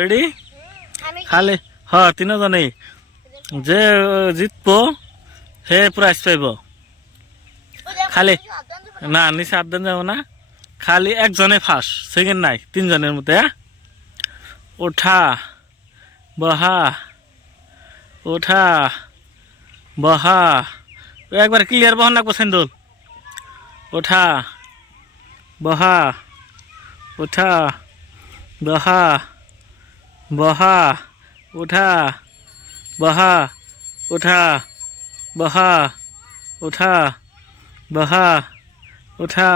Ready খালি তিনজনেই যে জিতবো হে প্রাইজ পাইব খালি না নিচে আটজন যাবো না খালি একজনে ফার্স্ট সেকেন্ড নাই তিনজনের মধ্যে ওঠা বহা ওঠা বহা একবার ক্লিয়ার বহন রাখবো সেন্দুল ওঠা বহা ওঠা বহা বহা ওঠা বহা ওঠা বহা ওঠা বহা ওঠা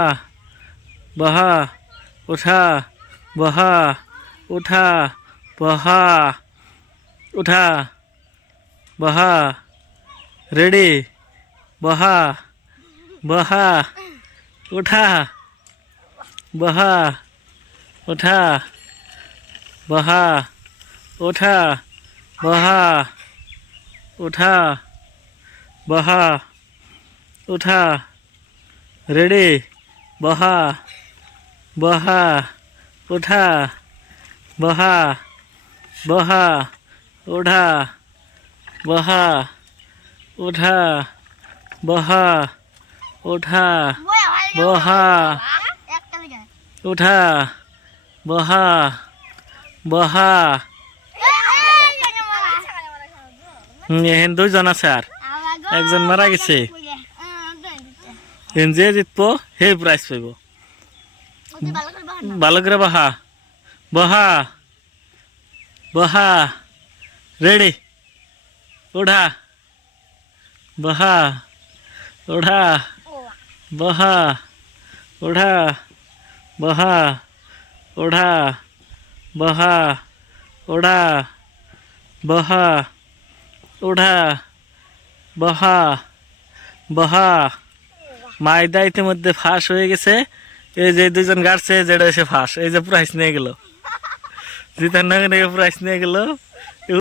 বহা ওঠা বহা ওঠা বহা ওঠা বহা রেডি বহা বহা ওঠা বহা ওঠা বহা ওঠা বহা ওঠা বহা ওঠা রেডি বহা বহা ওঠা বহা বহা ওঠা বহা ওঠা বহা ওঠা বহা ওঠা বহা বহা এহেন দুইজন আছে আর একজন মারা গেছে যে জিতবো হে প্রাইজ পাইব ভালো করে বহা বহা বহা রেডি ওঠা বহা ওঠা বহা ওঠা বহা ওঠা বহা ওঠা বহা ওঠা বহা বহা মাইদা ইতিমধ্যে ফাঁস হয়ে গেছে এই যে দুজন গাড়ছে যেটা এসে ফাঁস এই যে প্রাইস নিয়ে গেল জিতার নাকি প্রাইস নিয়ে গেল।